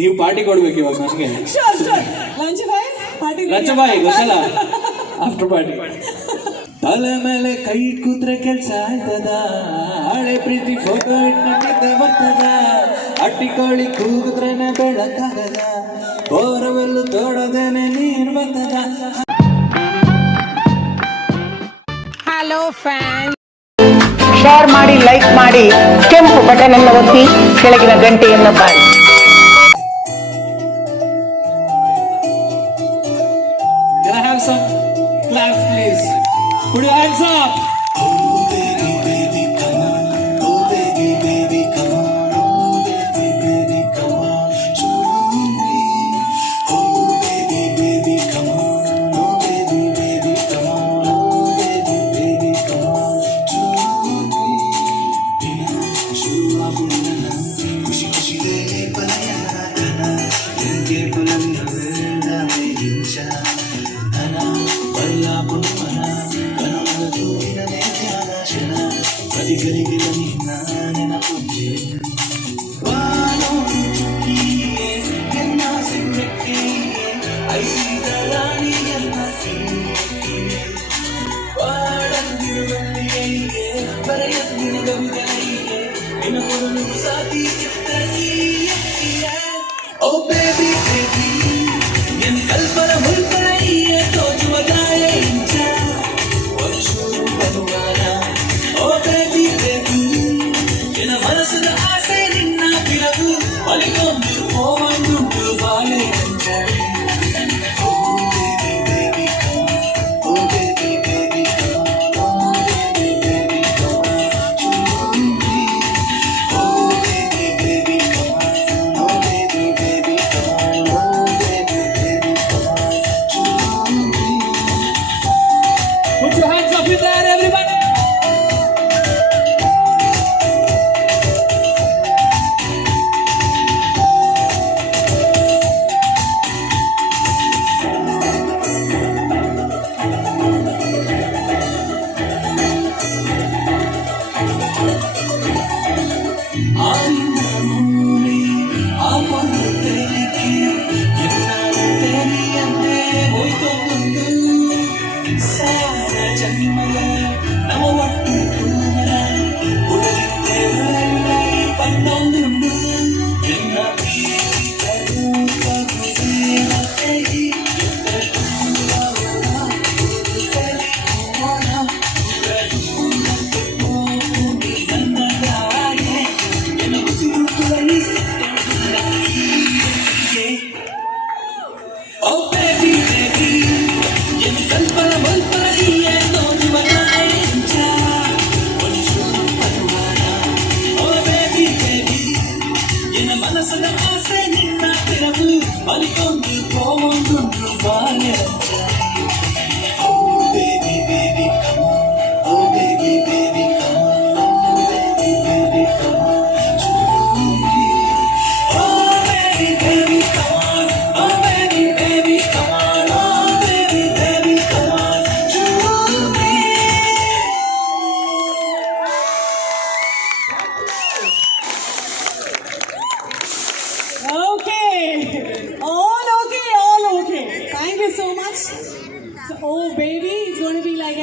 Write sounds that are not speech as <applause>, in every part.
ನೀವು ಪಾರ್ಟಿ ಕೊಡ್ಬೇಕು ಇವಾಗ ನನಗೆ. ಶೋರ್ ಶೋರ್ ಲಂಚ್ ಬಾಯ್? ಪಾರ್ಟಿ ಲಚ್ಚಬಾಯಿ ಗೊತ್ತಲ್ಲ? ಆಫ್ಟರ್ ಪಾರ್ಟಿ ತಲೆ ಮೇಲೆ ಕೈ ಕೂತ್ರೆ ಕೆಲ್ಸ ಆಯ್ತದ? ಹಳೆ ಪ್ರೀತಿ ಫೋಟೋ ಇಟ್ಕೊಂಡಿದ್ದೆ ಬರ್ತದ? ಅಟ್ಟಿ ಕೋಳಿ ಕೂಗಿದ್ರೇನೆ ಬೆಳಕಾಗದ? ಬೋರವೆಲ್ಲು ತೋಡದೇನೆ ನೀರು ಬರ್ತದ? ಹಲೋ ಫ್ಯಾನ್ ಶೇರ್ ಮಾಡಿ ಲೈಕ್ ಮಾಡಿ ಕೆಂಪು ಬಟನ್ ಅನ್ನು ಒತ್ತಿ ಕೆಳಗಿನ ಗಂಟೆಯನ್ನು ಬಾರಿಸಿ ಕ್ಷಣ ಪ್ರತಿಗಳಿಗಿದ ನಿನ್ನ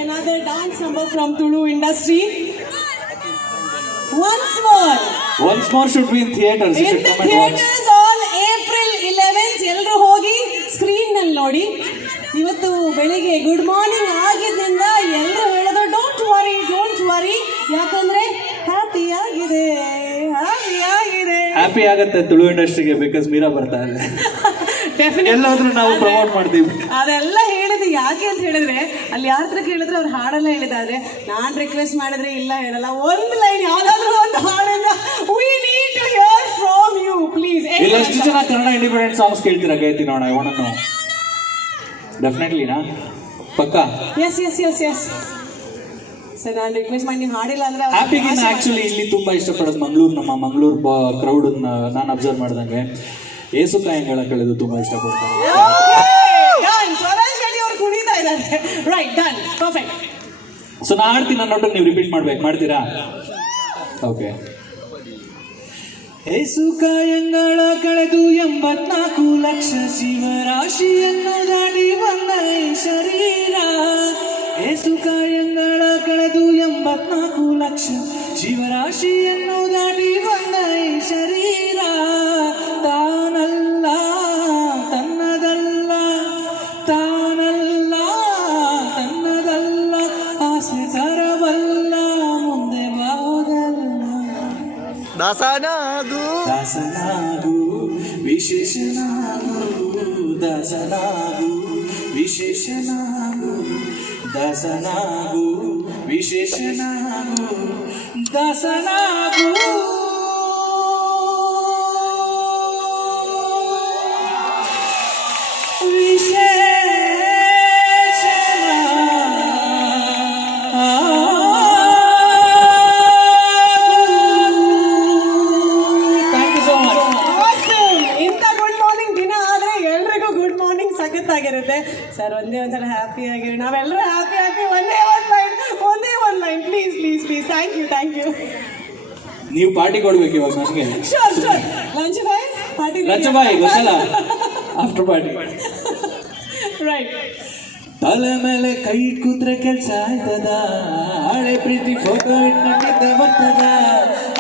another dance number from Tulu industry. Once more. Once more should be in theaters. In the theaters on April 11th ಎಲ್ಲರೂ ಹೋಗಿ ಸ್ಕ್ರೀನ್ನಲ್ಲಿ ನೋಡಿ. ಇವತ್ತು ಬೆಳಿಗ್ಗೆ ಗುಡ್ ಮಾರ್ನಿಂಗ್ ಆಗಿದ್ದಿಂದ ಎಲ್ಲರೂ ಹೇಳಿದ್ರು ಡೋಂಟ್ ವರಿ ಡೋಂಟ್ ವರಿ ಯಾಕಂದ್ರೆ ಹ್ಯಾಪಿ ಆಗಿದೆ ಹ್ಯಾಪಿ ಆಗಿದೆ. ಹ್ಯಾಪಿ ಆಗುತ್ತೆ ತುಳು ಇಂಡಸ್ಟ್ರಿಗೆ ಬಿಕಾಸ್ ಮೀರಾ ಬರ್ತಾ ಇದೆ ಡೆಫಿನೆಟ್ <laughs> ಎಲ್ಲಾದ್ರೂ ನಾವು ಪ್ರಮೋಟ್ ಮಾಡ್ತೀವಿ. ಅದೆಲ್ಲ ಯಾಕೆ ಅಂತ ಹೇಳಿದ್ರೆ ಅಲ್ಲಿ ಯಾರ ಹತ್ರ ಕೇಳಿದ್ರೆ ಅವ್ರು ಹಾಡಲ್ಲ ಹೇಳಿದಾದ್ರೆ. ನಾನ್ ರಿಕ್ವೆಸ್ಟ್ ಮಾಡಿದ್ರೆ ಇಲ್ಲ ಹೇಳಲ್ಲ ಒಂದು ಲೈನ್ ಯಾವ್ದಾದ್ರು ಒಂದು ಹಾಡನ್ನ we need to hear from you please ಇಲ್ಲ. ಎಷ್ಟು ಜನ ಕನ್ನಡ ಇಂಡಿಪೆಂಡೆಂಟ್ ಸಾಂಗ್ಸ್ ಕೇಳ್ತೀರಾ ಗಾಯತಿ ನೋಡ ಇವನನ್ನು? ಡೆಫಿನೆಟ್ಲಿನಾ ಪಕ್ಕ? Yes yes yes yes sir ನಾನು ರಿಕ್ವೆಸ್ಟ್ ಮಾಡಿ ನೀವು ಹಾಡಿಲ್ಲ ಅಂದ್ರೆ ಹ್ಯಾಪಿಗಿನ್ನ ಆಸೆ ಆಕ್ಚುಲಿ ಇಲ್ಲಿ ತುಂಬಾ ಇಷ್ಟಪಡೋದು ಮಂಗಳೂರು ನಮ್ಮ ಮಂಗಳೂರು ಕ್ರೌಡ್ ನಾನು ಅಬ್ಸರ್ವ್ ಮಾಡ್ದಂಗೆ. ಏಸು ಕಾಯಂಗ್ ಹೇಳಕ್ ಹೇಳಿದ್ದು ತುಂಬಾ ಇಷ್ಟಪಡ್ತಾರೆ. ರೈಟ್ ಡನ್ ಪರ್ಫೆಕ್ಟ್ ಸೊ ನಾ ಆಡ್ತೀನಿ ನನ್ನ ನೋಟು ನೀವು ರಿಪೀಟ್ ಮಾಡ್ಬೇಕು. ಮಾಡ್ತೀರಾ? ಓಕೆ ಏಸು ಕಾಯಂಗಳ ಕಳೆದು ಎಂಬತ್ನಾಲ್ಕು ಲಕ್ಷ ಜೀವರಾಶಿಯನ್ನು ದಾಡಿ ಬಂದ ಈ ಶರೀರ. ಏಸು ಕಾಯಂಗಳ ಕಳೆದು ಎಂಬತ್ನಾಲ್ಕು ಲಕ್ಷ ಜೀವರಾಶಿಯನ್ನು దాసనాగు. దాసనాగు విశేషణాగు దాసనాగు విశేషణాగు దాసనాగు విశేషణాగు దాసనాగు. ಸರ್ ಒಂದೇ ಒಂದ್ಸಲ ಹ್ಯಾಪಿ ಆಗಿರಿ. ನಾವೆಲ್ಲರೂ ಹ್ಯಾಪಿ ಆಗಿ ಒಂದೇ ಒಂದು ಲೈನ್ ಒಂದೇ ಒಂದು line please please please thank you thank you ನೀವು ಪಾರ್ಟಿ ಕೊಡ್ಬೇಕು ಇವಾಗ ನನಗೆ. ಶೋರ್ ಶೋರ್ ಲಂಚ್ ಬಾಯ್ ಪಾರ್ಟಿ ಲಚ್ಚಬಾಯಿ ಗೊತ್ತಲ್ಲ? ಆಫ್ಟರ್ ಪಾರ್ಟಿ ರೈಟ್ ತಲೆ ಮೇಲೆ ಕೈ ಕೂತ್ರೆ ಕೆಲ್ಸ ಆಯ್ತದ? ಹಳೆ ಪ್ರೀತಿ ಫೋಟೋ ಇಟ್ಕೊಂಡಿದ್ದೆ ಬರ್ತದ?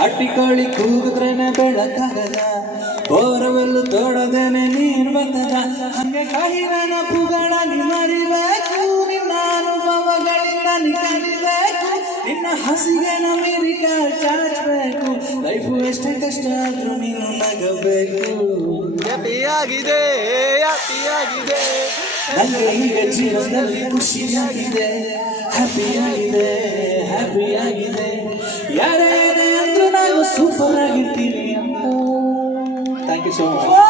ಅಟ್ಟಿಕೋಳಿ ಕೂಗಿದ್ರೇನೆ ಬೆಳಕಾಗದ? ಬೋರವೆಲ್ಲು ತೋಡದೇನೆ ನೀನು ಬರ್ತದ ಹಂಗೆ ಕಹಿ ನೆನಪುಗಳ ನಿಮರಿಬೇಕು ನಿನ್ನ ಅನುಭವಗಳಿಂದ ನಿಗರಿಬೇಕು ನಿನ್ನ ಹಸಿಗೆ ನಮಿರಿಕ ಚಾಚಬೇಕು. ಲೈಫು ಎಷ್ಟೇ ಕಷ್ಟ ಆದ್ರೂ ನೀನು ನಗಬೇಕು. ಹ್ಯಾಪಿಯಾಗಿದೆ ಹ್ಯಾಪಿಯಾಗಿದೆ ನನಗೆ ಈಗ ಜೀವನದಲ್ಲಿ ಖುಷಿಯಾಗಿದೆ. ಹ್ಯಾಪಿಯಾಗಿದೆ ಹ್ಯಾಪಿಯಾಗಿದೆ. ಯಾರೇ ಅಂದ್ರೂ ನಾವು ಸೂಪರ್ ಆಗಿರ್ತೀನಿ. ಅಂತ thank you so much O